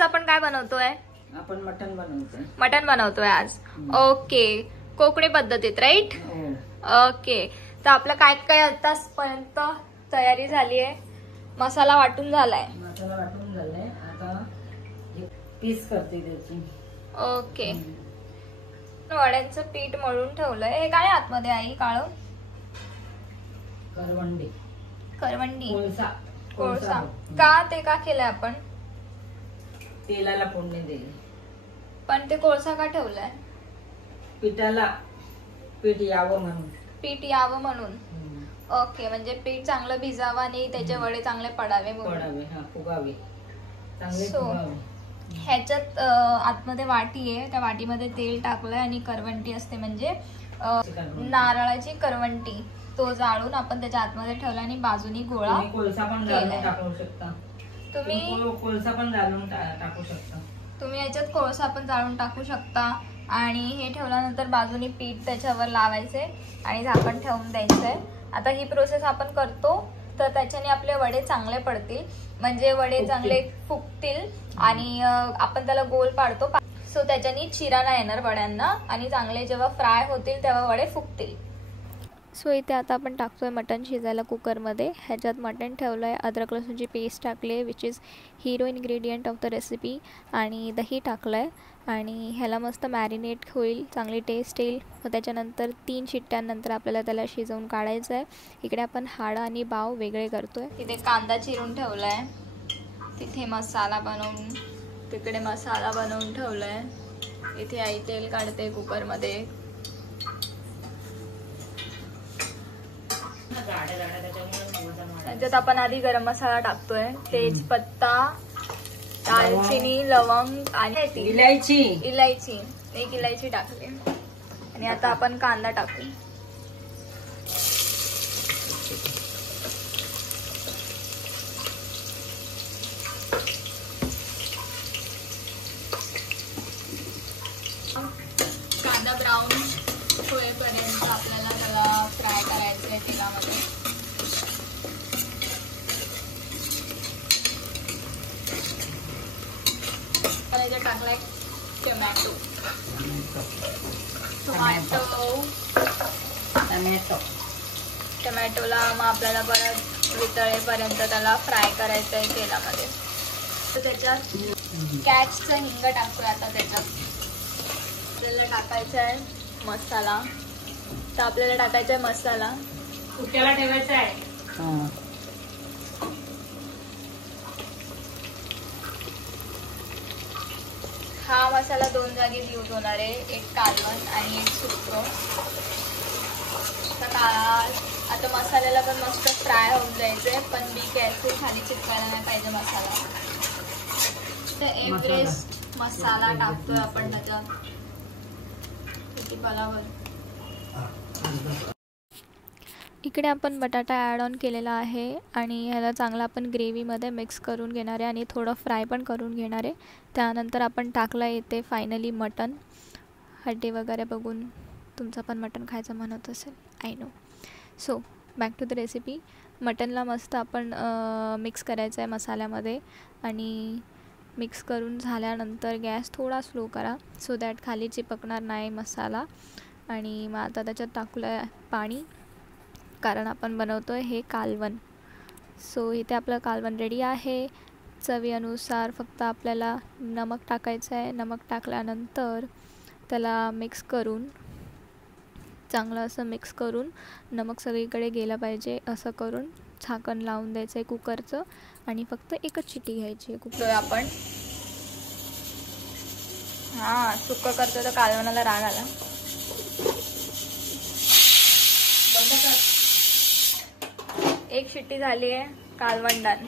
आज आपण काय बनवतोय? आपण मटण बनवतोय. मटण बनवतोय आज. ओके, कोकणी पद्धतीत, राईट? ओके. तर आपलं काय काय आतापर्यंत तयारी झाली आहे? मसाला वाटून झालाय. मसाला वाटून झालाय. आता पीस करते त्याची. ओके. वड्यांचं पीठ मळून ठेवलंय. हे काय आतमध्ये आई? काळं करवंडी. करवंडी. कोळसा. का ते का केलंय आपण? तेलाला फोडणी देईल. पण ते कोळसा का ठेवलाय? पिठाला पीठ यावं म्हणून. पीठ यावं म्हणून. ओके, म्हणजे पीठ चांगलं भिजावं आणि त्याचे वडे चांगले पडावे म्हणून. फुगावे चांगले. ह्याच्यात आतमध्ये वाटी आहे. त्या वाटीमध्ये तेल टाकलंय आणि करवंटी असते म्हणजे नारळाची करवंटी. तो जाळून आपण त्याच्या आतमध्ये ठेवला आणि बाजूनी गोळा. कोळसा पण जाळून टाकू शकता. तुम्ही कोळसा पण जाळून टाकू शकता. तुम्ही याच्यात कोळसा पण जाळून टाकू शकता. आणि हे ठेवल्यानंतर बाजूनी पीठ त्याच्यावर लावायचे आणि झाकण ठेवून द्यायचंय. आता ही प्रोसेस आपण करतो तर त्याच्याने आपले वडे चांगले पडतील, म्हणजे वडे चांगले फुगतील आणि आपण त्याला गोल पाडतो. सो त्याच्याने चिरा नाही येणार वड्यांना आणि चांगले जेव्हा फ्राय होतील तेव्हा वडे फुगतील. सो इथे आता आपण टाकतोय मटण शिजायला कुकरमध्ये. ह्याच्यात मटण ठेवलं आहे. अद्रक लसूणची पेस्ट टाकली आहे, which is hero ingredient of the recipe. आणि दही टाकलं आहे आणि ह्याला मस्त मॅरिनेट होईल, चांगली टेस्ट येईल. मग त्याच्यानंतर 3 शिट्ट्यांनंतर आपल्याला त्याला शिजवून काढायचं आहे. इकडे आपण हाडं आणि बाव वेगळे करतोय. तिथे कांदा चिरून ठेवला आहे, तिथे मसाला बनवून, तिकडे मसाला बनवून ठेवला आहे. इथे आई तेल काढते कुकरमध्ये. त्याच्यात आपण आधी गरम मसाला टाकतोय. तेजपत्ता, दालचिनी, लवंग आणि इलायची. 1 इलायची टाकली. आणि आता आपण कांदा टाकू. कांदा ब्राऊन होईपर्यंत आपल्याला त्याला फ्राय करायचं आहे तेलामध्ये. टाकलाय टोमॅटोला मग आपल्याला परत वितळेपर्यंत त्याला फ्राय करायचं आहे तेलामध्ये. तर त्याच्यात कॅचचं हिंग टाकतोय. आता त्याच्यात आपल्याला टाकायचा आहे मसाला. तर आपल्याला टाकायचा आहे मसाला. कुठल्याला ठेवायचा आहे? हा मसाला 2 जागी यूज होणार आहे, एक कालवण आणि एक सुक्रो. आता मसाल्याला पण मस्त फ्राय होऊन जायचंय, पण बी केअरफुल खाली चिटकायला नाही पाहिजे मसाला. तर एव्हरेस्ट मसाला टाकतोय आपण त्याच्यात. इकडे आपण बटाटा ॲड ऑन केलेला आहे आणि ह्याला चांगला आपण ग्रेव्हीमध्ये मिक्स करून घेणार आहे आणि थोडं फ्राय पण करून घेणार आहे. त्यानंतर आपण टाकला येते फायनली मटण. हड्डी वगैरे बघून तुमचं पण मटण खायचं म्हणत असेल, I know. So back to the recipe. मटणला मस्त आपण मिक्स करायचं आहे मसाल्यामध्ये आणि मिक्स करून झाल्यानंतर गॅस थोडा स्लो करा सो दॅट खाली चिपकणार नाही मसाला. आणि मग आता त्याच्यात टाकलं आहे पाणी, कारण आपण बनवतो आहे हे कालवण. सो इथे आपलं कालवण रेडी आहे. चवीनुसार फक्त आपल्याला नमक टाकायचं आहे. नमक टाकल्यानंतर त्याला मिक्स करून, चांगलं असं मिक्स करून, नमक सगळीकडे गेलं पाहिजे असं करून झाकण लावून द्यायचं आहे कुकरचं आणि फक्त 1च शिट्टी घ्यायची आहे कुकर. आपण सुक्कं करतो तर कालवणाला राग आला. एक शिट्टी झाली आहे, कालवण डन.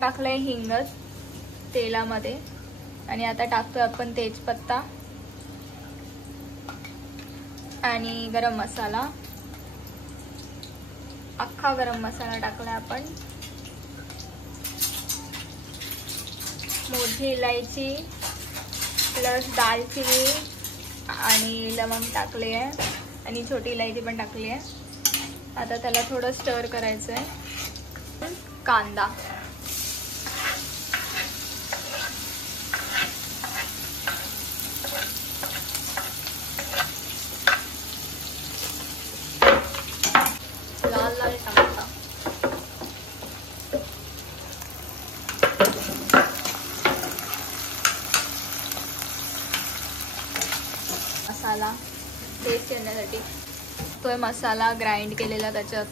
टाकलंय हिंगच तेलामध्ये आणि आता टाकतोय आपण तेजपत्ता आणि गरम मसाला. अख्खा गरम मसाला टाकलाय आपण. मोठी इलायची प्लस दालचिनी आणि लवंग टाकले आहे आणि छोटी इलायची पण टाकली आहे. आता त्याला थोडं स्टर करायचं आहे. कांदा टेस्ट येण्यासाठी. तोय मसाला ग्राइंड केलेला त्याच्यात,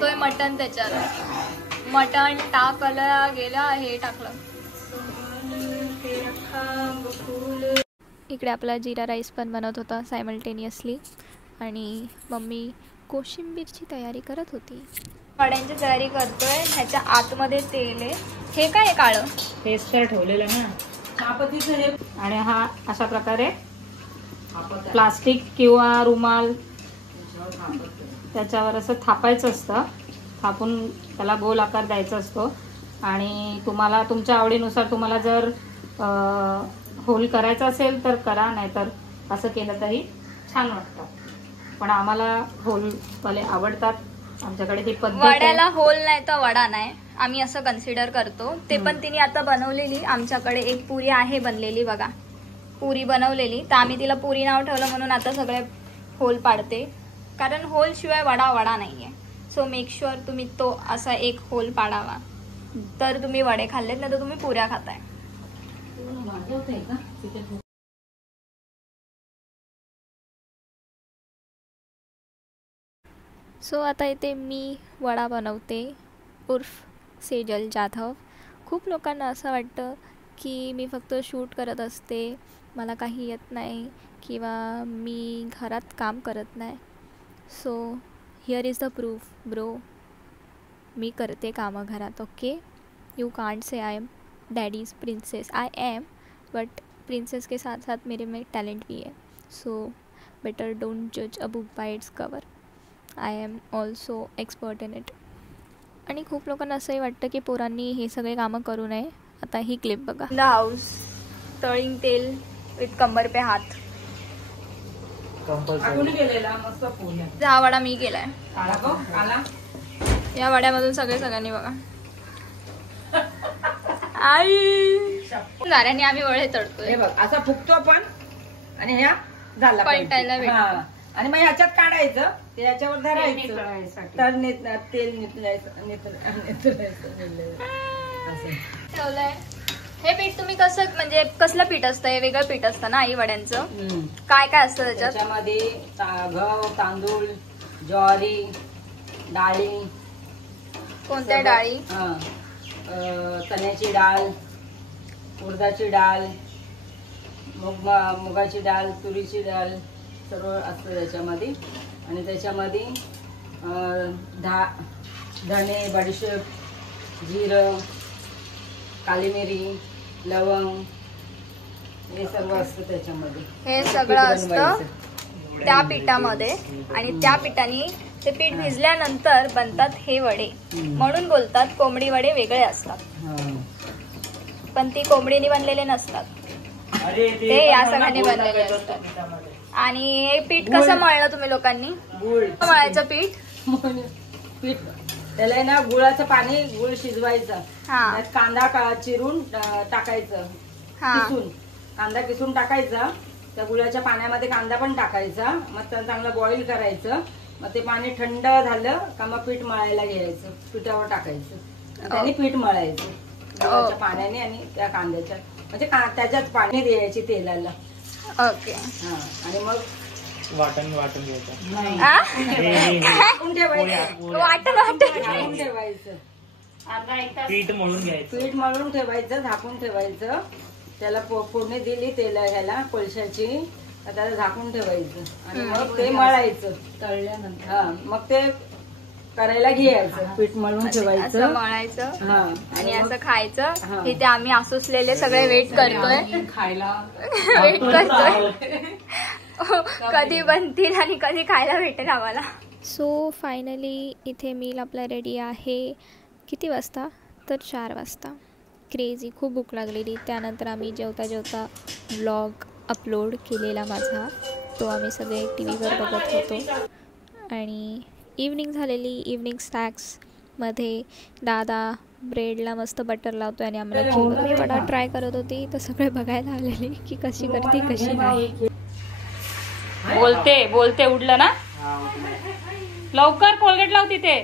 तोय मटण त्याच्यात, मटण टाकलं गेलं, हे टाकलं. इकडे आपला जिरा राईस पण बनवत होता सायमल्टेनियसली आणि मम्मी कोशिंबीरची तयारी करत होती. वड्यांची तयारी करतोय. ह्याच्या आतमध्ये तेल आहे. हे काय काळं पेस्टर ठेवलेलं ना चहापत्तीचं हे. आणि हा अशा प्रकारे प्लास्टिक किंवा रुमाल त्याच्यावर असं थापायचं असतं. थापून त्याला गोल आकार द्यायचा असतो. आणि तुम्हाला तुमच्या आवडीनुसार तुम्हाला जर होल करायचा असेल तर करा, नाहीतर असं केलं तरी छान वाटतं. पण आम्हाला होलवाले आवडतात. आमच्याकडे ती पद्धत. वड्याला होल नाही तर वडा नाही, आम्ही असं कन्सिडर करतो. ते पण तिने आता बनवलेली. आमच्याकडे एक पुरी आहे बनलेली बघा, पुरी बनवलेली, तर आम्ही तिला पुरी नाव ठेवलं म्हणून आता सगळे होल पाडते. कारण होल शिवाय वडा वडा नाहीये. सो मेक शुअर तुम्ही तो असा एक होल पाडावा, तर तुम्ही वडे खाल्लेत, नाही तर तुम्ही पुऱ्या खाताय. सो आता इथे मी वडा बनवते उर्फ सेजल जाधव. खूप लोकांना असं वाटतं की मी फक्त शूट करत असते, मला काही येत नाही किंवा मी घरात काम करत नाही. So here is the proof bro, मी करते कामं घरात. Okay, you can't say I am daddy's princess. I am, but princess के साथ साथ मेरे में टैलेंट भी है. सो बेटर डोंट जज a book by its cover. I am also expert in it. आणि खूप लोकांना असंही वाटतं की पोरांनी हे सगळे कामं करू नये. आता ही क्लिप बघा. द हाऊस तळिंग तेल विथ कंबर पे हात. हा वडा मी केलाय. या वड्यामधून सगळ्यांनी बघा आई नाऱ्याने आम्ही वडे तळतोय. असा फुकतो आपण आणि ह्या झाला पलटायला भेटतं. आणि मग ह्याच्यात काढायचं, ते याच्यावर धरायचं, तर तेल ठेवलंय. हे पीठ तुम्ही कसं, म्हणजे कसलं पीठ असतं? हे वेगळं पीठ असतं ना आई वड्यांचं. काय काय असतं त्याच्यात? त्याच्यामध्ये गहू, तांदूळ, ज्वारी, डाळी. कोणत्या डाळी? चण्याची डाळ, उडदाची डाळ, मुगाची डाळ, तुरीची डाळ, सर्व असतं त्याच्यामध्ये. आणि त्याच्यामध्ये धणे, बडीशेप, जिरं, काली मिरी, लवंग, हे सर्व असतं त्याच्यामध्ये. हे सगळं असतं त्या पिठामध्ये. आणि त्या पिठाने ते पीठ भिजल्यानंतर बनतात हे वडे. म्हणून बोलतात कोंबडी वडे वेगळे असतात, पण ती कोंबडीने बनलेले नसतात, ते या सगळ्यांनी बनलेले असतात. आणि हे पीठ कसं मळलं तुम्ही लोकांनी? गुळ मळायचं पीठ. पीठ त्याला ना गुळाचं पाणी, गुळ शिजवायचं, कांदा चिरून टाकायचं, किसून कांदा किसून टाकायचा. त्या गुळाच्या पाण्यामध्ये कांदा पण टाकायचा. मग त्याला चांगलं बॉईल करायचं. मग ते पाणी थंड झालं का मग पीठ मळायला घ्यायचं, पिठावर टाकायचं, त्याने पीठ मळायचं गुळाच्या पाण्याने आणि त्या कांद्याच्या, म्हणजे त्याच्यात पाणी द्यायची तेलाला. ओके. आणि मग वाटण घ्यायचं, ठेवायचं, पीठ मळून घ्यायचं, पीठ मळून ठेवायचं, झाकून ठेवायचं. त्याला फोडणी दिली तेला ह्याला कोळशाची, त्याला झाकून ठेवायचं आणि मग ते मळायचं तळल्यानंतर. मग ते करायला घ्यायचं, पीठ मळून ठेवायचं, मळायचं आणि असं खायचं. इथे आम्ही आसुसलेले सगळे वेट करतोय, खायला वेट करतोय कधी बनतील आणि कधी खायला भेटेल आम्हाला. सो फायनली इथे मील आपला रेडी आहे. किती वाजता? तर 4 वाजता. क्रेझी, खूप भूक लागलेली. त्यानंतर आम्ही जेवता जेवता व्लॉग अपलोड केलेला माझा, तो आम्ही सगळे टी व्हीवर बघत होतो. आणि इव्हनिंग झालेली. इव्हनिंग स्नॅक्समध्ये दादा ब्रेडला मस्त बटर लावतो आणि आम्हाला मी वडा ट्राय करत होती, तर सगळे बघायला आलेली की कशी करते कशी नाही. बोलते उडलं ना, लवकर कोलगेट लाव तिथे.